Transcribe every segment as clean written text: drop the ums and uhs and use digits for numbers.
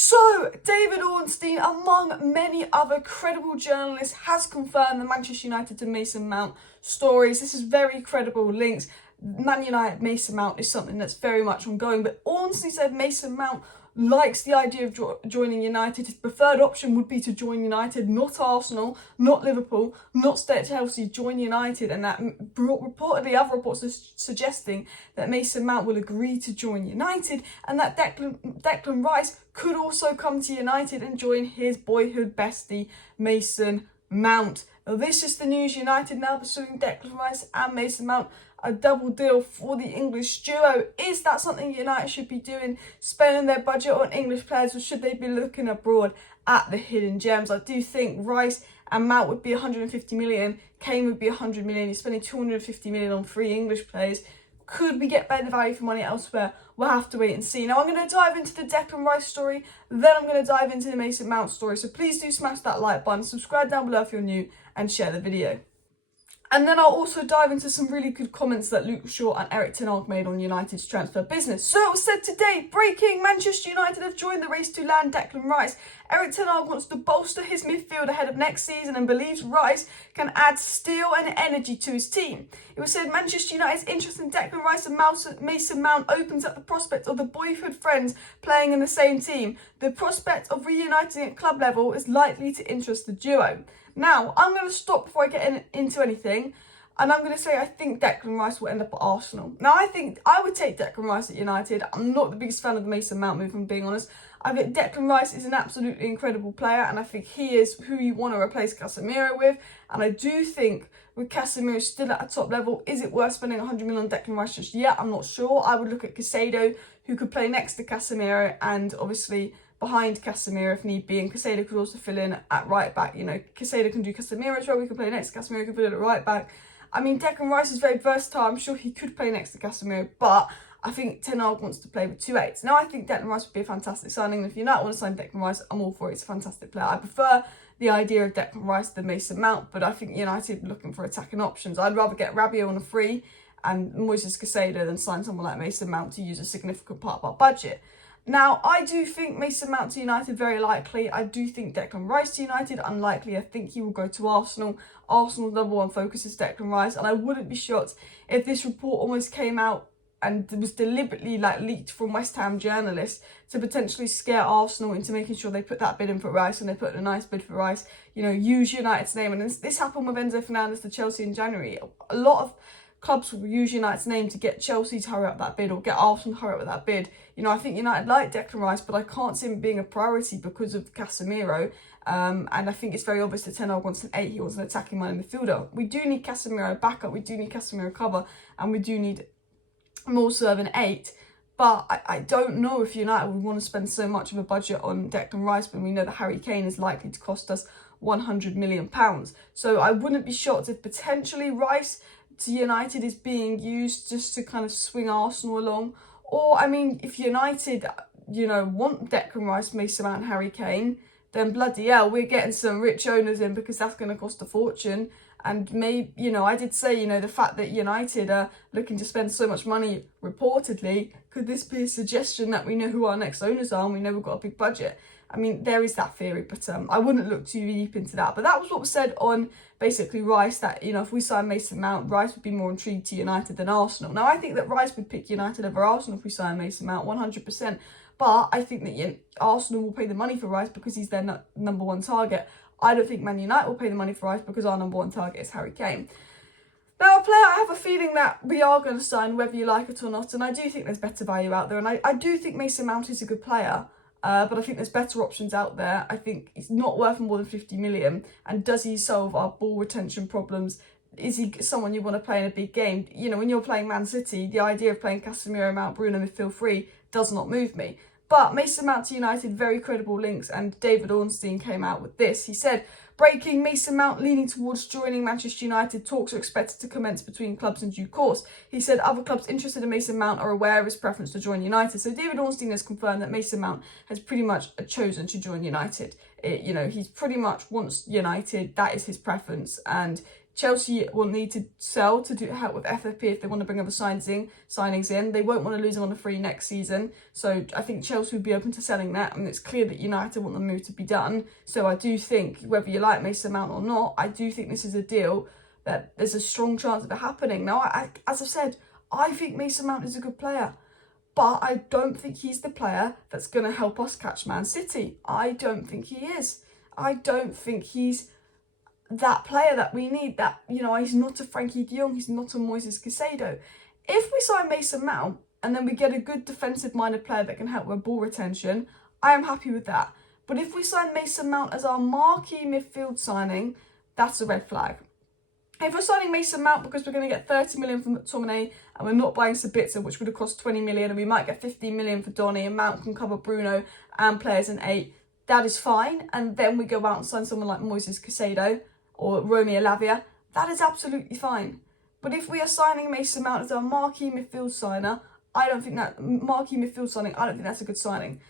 So, David Ornstein, among many other credible journalists, has confirmed the Manchester United to Mason Mount stories. This is very credible links. Man United Mason Mount is something that's very much ongoing, but Ornstein said Mason Mount likes the idea of joining United. His preferred option would be to join United, not Arsenal, not Liverpool, not stay at Chelsea, join United. And that reportedly other reports are suggesting that Mason Mount will agree to join United, and that Declan Rice could also come to United and join his boyhood bestie Mason Mount. Now, this is the news. United now pursuing Declan Rice and Mason Mount, a double deal for the English duo. Is that something United should be doing, spending their budget on English players, or should they be looking abroad at the hidden gems? I do think Rice and Mount would be 150 million, Kane would be 100 million. You're spending 250 million on 3 English players. Could we get better value for money elsewhere? We'll have to wait and see. Now, I'm going to dive into the Declan Rice story, then I'm going to dive into the Mason Mount story. So please do smash that like button, subscribe down below if you're new, and share the video. And then I'll also dive into some really good comments that Luke Shaw and Erik ten Hag made on United's transfer business. So it was said today, breaking, Manchester United have joined the race to land Declan Rice. Erik ten Hag wants to bolster his midfield ahead of next season and believes Rice can add steel and energy to his team. It was said Manchester United's interest in Declan Rice and Mason Mount opens up the prospect of the boyhood friends playing in the same team. The prospect of reuniting at club level is likely to interest the duo. Now, I'm going to stop before I get into anything, and I'm going to say I think Declan Rice will end up at Arsenal. Now, I think I would take Declan Rice at United. I'm not the biggest fan of the Mason Mount move, if I'm being honest. I think Declan Rice is an absolutely incredible player, and I think he is who you want to replace Casemiro with. And I do think with Casemiro still at a top level, is it worth spending 100 million on Declan Rice just yet? I'm not sure. I would look at Caicedo, who could play next to Casemiro, and obviously behind Casemiro if need be, and Caicedo could also fill in at right back. You know, Caicedo can do Casemiro's role, we could play next to Casemiro, can fill in at right back. I mean, Declan Rice is very versatile. I'm sure he could play next to Casemiro, but I think ten Hag wants to play with 2 8s. Now, I think Declan Rice would be a fantastic signing. If United want to sign Declan Rice, I'm all for it. It's a fantastic player. I prefer the idea of Declan Rice than Mason Mount, but I think United are looking for attacking options. I'd rather get Rabiot on a free and Moises Caicedo than sign someone like Mason Mount to use a significant part of our budget. Now, I do think Mason Mount to United very likely. I do think Declan Rice to United unlikely. I think he will go to Arsenal. Arsenal's number one focus is Declan Rice, and I wouldn't be shocked if this report almost came out and was deliberately leaked from West Ham journalists to potentially scare Arsenal into making sure they put that bid in for Rice, and they put a nice bid for Rice. You know, use United's name, and this happened with Enzo Fernandez to Chelsea in January. A lot of clubs will use United's name to get Chelsea to hurry up that bid, or get Arsenal to hurry up with that bid. You know, I think United like Declan Rice, but I can't see him being a priority because of Casemiro. And I think it's very obvious that ten Hag wants an 8. He wants an attacking minded midfielder. We do need Casemiro backup. We do need Casemiro cover, and we do need more so of an 8. But I don't know if United would want to spend so much of a budget on Declan Rice when we know that Harry Kane is likely to cost us £100 million. So I wouldn't be shocked if potentially Rice to United is being used just to kind of swing Arsenal along. Or, I mean, if United, you know, want Declan Rice, Mason Mount and Harry Kane, then bloody hell, we're getting some rich owners in, because that's going to cost a fortune. And maybe, you know, I did say, you know, the fact that United are looking to spend so much money, reportedly, could this be a suggestion that we know who our next owners are and we know we've got a big budget? I mean, there is that theory, but I wouldn't look too deep into that. But that was what was said on basically Rice, that, you know, if we sign Mason Mount, Rice would be more intrigued to United than Arsenal. Now, I think that Rice would pick United over Arsenal if we sign Mason Mount, 100%. But I think that Arsenal will pay the money for Rice because he's their number one target. I don't think Man United will pay the money for Rice because our number one target is Harry Kane. Now, a player I have a feeling that we are going to sign, whether you like it or not, and I do think there's better value out there. And I do think Mason Mount is a good player. But I think there's better options out there. I think he's not worth more than 50 million. And does he solve our ball retention problems? Is he someone you want to play in a big game? You know, when you're playing Man City, the idea of playing Casemiro, Mount, Bruno midfield free does not move me. But Mason Mount to United, very credible links, and David Ornstein came out with this. He said, breaking, Mason Mount leaning towards joining Manchester United. Talks are expected to commence between clubs in due course. He said other clubs interested in Mason Mount are aware of his preference to join United. So David Ornstein has confirmed that Mason Mount has pretty much chosen to join United. You know, he pretty much wants United. That is his preference. And Chelsea will need to sell to help with FFP if they want to bring other signings in. They won't want to lose him on a free next season. So I think Chelsea would be open to selling that. And it's clear that United want the move to be done. So I do think, whether you like Mason Mount or not, I do think this is a deal that there's a strong chance of it happening. Now, as I've said, I think Mason Mount is a good player. But I don't think he's the player that's going to help us catch Man City. I don't think he is. I don't think he's that player that we need. That, he's not a Frankie de Jong, he's not a Moises Caicedo. If we sign Mason Mount and then we get a good defensive-minded player that can help with ball retention, I am happy with that. But if we sign Mason Mount as our marquee midfield signing, that's a red flag. If we're signing Mason Mount because we're going to get 30 million from McTominay and we're not buying Sabitzer, which would have cost 20 million, and we might get 15 million for Donny, and Mount can cover Bruno and players in 8, that is fine. And then we go out and sign someone like Moises Caicedo or Romeo Lavia, that is absolutely fine. But if we are signing Mason Mount as our marquee midfield signer, I don't think that's a good signing.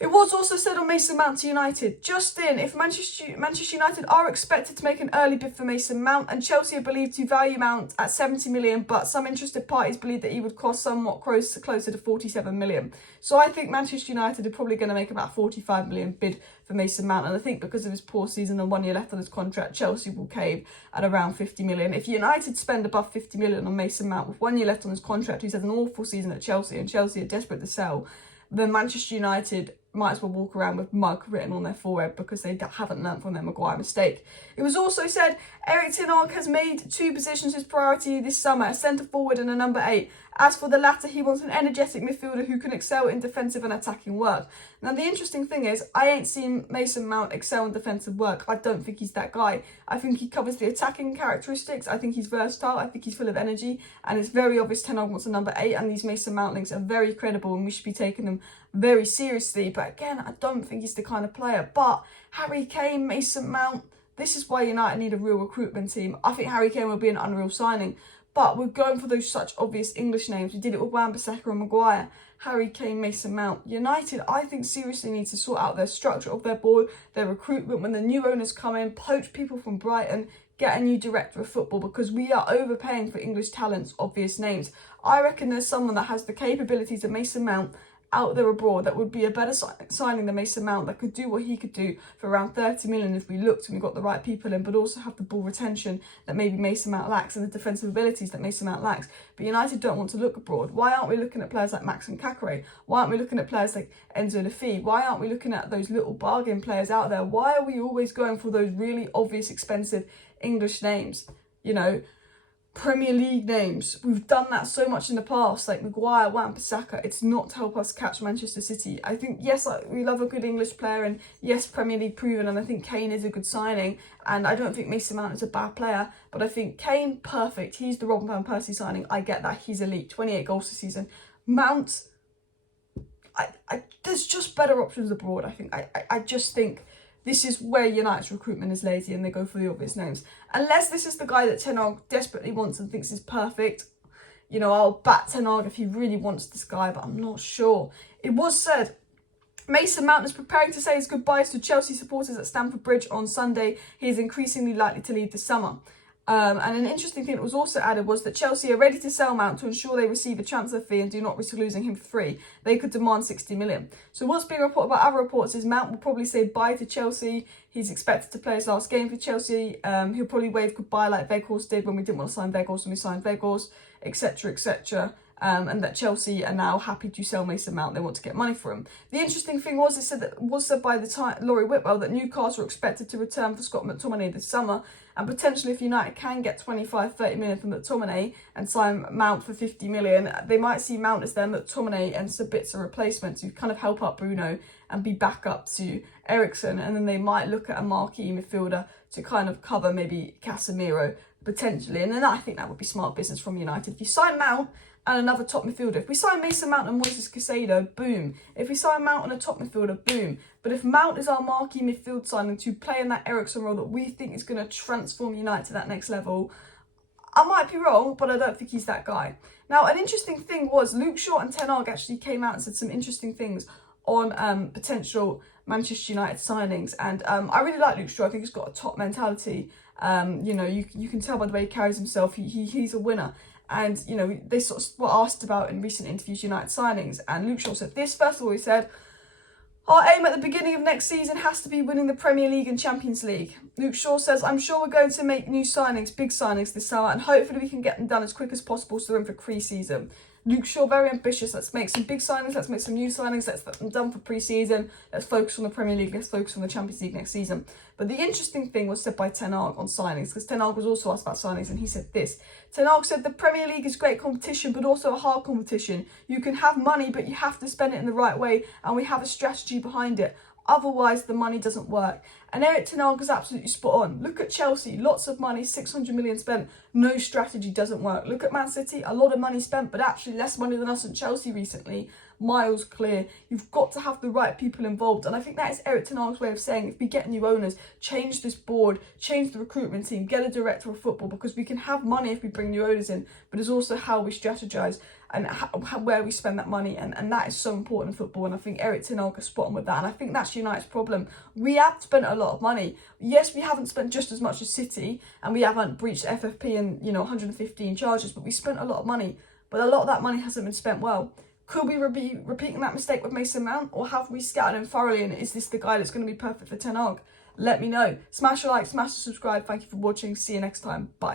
It was also said on Mason Mount to United, just in, if Manchester United are expected to make an early bid for Mason Mount, and Chelsea are believed to value Mount at 70 million, but some interested parties believe that he would cost somewhat closer to 47 million. So I think Manchester United are probably going to make about 45 million bid for Mason Mount, and I think because of his poor season and 1 year left on his contract, Chelsea will cave at around 50 million. If United spend above 50 million on Mason Mount with 1 year left on his contract, who's had an awful season at Chelsea, and Chelsea are desperate to sell, then Manchester United might as well walk around with mug written on their forehead because they haven't learnt from their Maguire mistake. It was also said Erik ten Hag has made 2 positions his priority this summer, a centre forward and a number 8. As for the latter, he wants an energetic midfielder who can excel in defensive and attacking work. Now, the interesting thing is, I ain't seen Mason Mount excel in defensive work. I don't think he's that guy. I think he covers the attacking characteristics. I think he's versatile. I think he's full of energy. And it's very obvious Ten Hag wants a number 8. And these Mason Mount links are very credible and we should be taking them very seriously. But again, I don't think he's the kind of player. But Harry Kane, Mason Mount, this is why United need a real recruitment team. I think Harry Kane will be an unreal signing. But we're going for those such obvious English names. We did it with Wan-Bissaka and Maguire, Harry Kane, Mason Mount. United, I think, seriously need to sort out their structure of their board, their recruitment. When the new owners come in, poach people from Brighton, get a new director of football, because we are overpaying for English talents, obvious names. I reckon there's someone that has the capabilities of Mason Mount out there abroad that would be a better signing than Mason Mount, that could do what he could do for around 30 million if we looked and we got the right people in, but also have the ball retention that maybe Mason Mount lacks and the defensive abilities that Mason Mount lacks. But United don't want to look abroad. Why aren't we looking at players like Maxim Kakare? Why aren't we looking at players like Enzo Laffi? Why aren't we looking at those little bargain players out there? Why are we always going for those really obvious, expensive English names? Premier League names. We've done that so much in the past, like Maguire, Wan-Bissaka. It's not to help us catch Manchester City. I think, yes, we love a good English player, and yes, Premier League proven, and I think Kane is a good signing, and I don't think Mason Mount is a bad player, but I think Kane, perfect. He's the Robin Van Persie signing. I get that. He's elite. 28 goals this season. Mount, there's just better options abroad, I think. I just think this is where United's recruitment is lazy and they go for the obvious names. Unless this is the guy that Ten Hag desperately wants and thinks is perfect, I'll bat Ten Hag if he really wants this guy, but I'm not sure. It was said Mason Mount is preparing to say his goodbyes to Chelsea supporters at Stamford Bridge on Sunday. He is increasingly likely to leave this summer. And an interesting thing that was also added was that Chelsea are ready to sell Mount to ensure they receive a transfer fee and do not risk losing him for free. They could demand 60 million. So what's being reported by other reports is Mount will probably say bye to Chelsea. He's expected to play his last game for Chelsea. He'll probably wave goodbye like Weghorst did when we didn't want to sign Weghorst when we signed Weghorst, etc., etc. And that Chelsea are now happy to sell Mason Mount. They want to get money for him. The interesting thing was, it said by the time Laurie Whitwell that Newcastle are expected to return for Scott McTominay this summer, and potentially if United can get 25-30 million from McTominay and sign Mount for 50 million, they might see Mount as their McTominay and Sabitzer replacement to kind of help up Bruno and be back up to Eriksen, and then they might look at a marquee midfielder to kind of cover maybe Casemiro potentially, and then I think that would be smart business from United. If you sign Mount and another top midfielder. If we sign Mason Mount and Moises Caicedo, boom. If we sign Mount and a top midfielder, boom. But if Mount is our marquee midfield signing to play in that Eriksen role that we think is going to transform United to that next level, I might be wrong, but I don't think he's that guy. Now, an interesting thing was Luke Shaw and Ten Hag actually came out and said some interesting things on potential Manchester United signings. And I really like Luke Shaw. I think he's got a top mentality. You know, you can tell by the way he carries himself. He's a winner. And, you know, they sort of were asked about in recent interviews United signings. And Luke Shaw said this. First of all, he said, our aim at the beginning of next season has to be winning the Premier League and Champions League. Luke Shaw says, I'm sure we're going to make new signings, big signings this summer, and hopefully we can get them done as quick as possible so they're in for pre-season. Luke Shaw, very ambitious. Let's make some big signings. Let's make some new signings. Let's get them done for pre-season. Let's focus on the Premier League. Let's focus on the Champions League next season. But the interesting thing was said by Ten Hag on signings, because Ten Hag was also asked about signings, and he said this. Ten Hag said, the Premier League is great competition, but also a hard competition. You can have money, but you have to spend it in the right way, and we have a strategy behind it. Otherwise, the money doesn't work. And Erik Ten Hag is absolutely spot on. Look at Chelsea, lots of money, 600 million spent, no strategy, doesn't work. Look at Man City, a lot of money spent, but actually less money than us at Chelsea recently. Miles clear. You've got to have the right people involved. And I think that is Erik Ten Hag's way of saying, if we get new owners, change this board, change the recruitment team, get a director of football, because we can have money if we bring new owners in, but it's also how we strategise and where we spend that money, and that is so important in football. And I think Erik Ten Hag is spot on with that, and I think that's United's problem. We have spent a lot of money. Yes, we haven't spent just as much as City, and we haven't breached FFP and 115 charges, but we spent a lot of money. But a lot of that money hasn't been spent well. Could we be repeating that mistake with Mason Mount, or have we scouted him thoroughly, and is this the guy that's going to be perfect for Ten Hag? Let me know. Smash a like, smash a subscribe. Thank you for watching. See you next time. Bye.